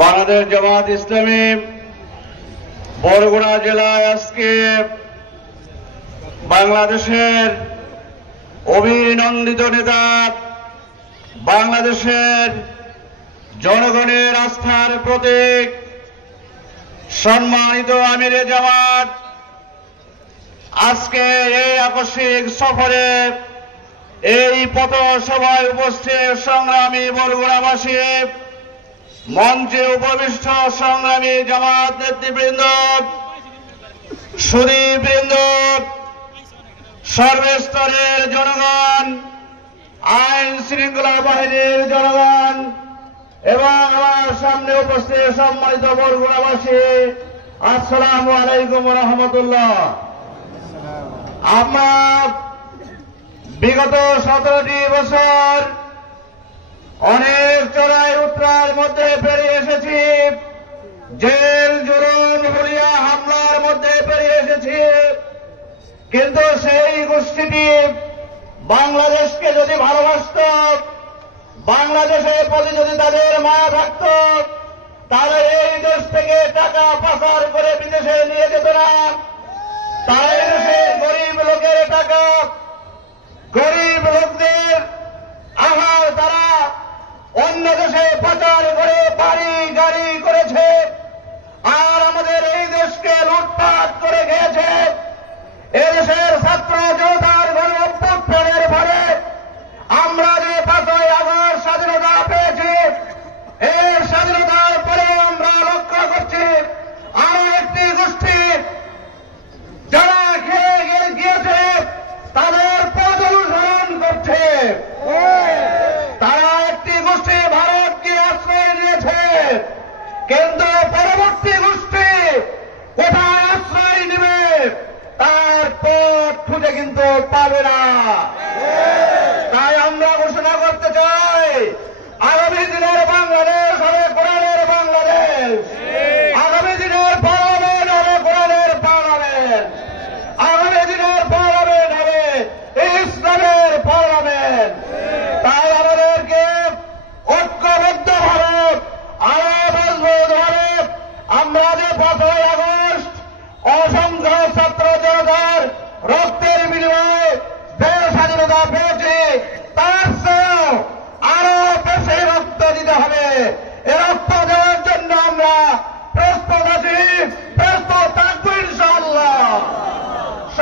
বাংলাদেশ জামাত ইসলামী বরগুনা জেলায় আজকে বাংলাদেশের অভিনন্দিত নেতা, বাংলাদেশের জনগণের আস্থার প্রতীক, সম্মানিত আমিরে জামাত আজকে এই আকস্মিক সফরে এই পথসভায় উপস্থিত সংগ্রামী বরগুনাবাসী, মঞ্চে উপবিষ্ট সংগ্রামী জামাত নেতৃবৃন্দ, সুধীবৃন্দ, সর্বস্তরের জনগণ, আইন শৃঙ্খলা বাহিনীর জনগণ এবং আমার সামনে উপস্থিত সম্মানিত বরগুনাবাসী, আসসালামু আলাইকুম ওয়া রাহমাতুল্লাহ। আমরা বিগত 17টি বছর অনেক চড়াই উতরার মধ্যে পেরিয়ে এসেছি, জেল জুলুম হুলিয়া হামলার মধ্যে পেরিয়ে এসেছি, কিন্তু সেই গোষ্ঠীটি বাংলাদেশকে যদি ভালোবাসত, বাংলাদেশের প্রতি যদি তাদের মায়া থাকত, তাহলে এই দেশ থেকে টাকা পাচার করে বিদেশে নিয়ে যেত না। তাই দেশের গরিব লোকের টাকা, গরিব লোকদের আহার তারা অন্য দেশে পাচার করে বাড়ি গাড়ি করেছে, আর আমাদের এই দেশকে লুটপাট করে খেয়েছে। এদেশের ছাত্র জনতার গণ অভ্যুত্থানের ফলে আমরা যে 5ই আগস্ট স্বাধীনতা পেয়েছি, এই স্বাধীনতার পরে আমরা লক্ষ্য করছি আরো একটি গোষ্ঠী যারা খেয়ে গিয়েছে তাদের পথ অনুসরণ করছে। তারা একটি গোষ্ঠী ভারতকে আশ্রয় নিয়েছে, কিন্তু পরবর্তী গোষ্ঠী কোথায় আশ্রয় নেবে তার পথ খুঁজে কিন্তু পাবে না।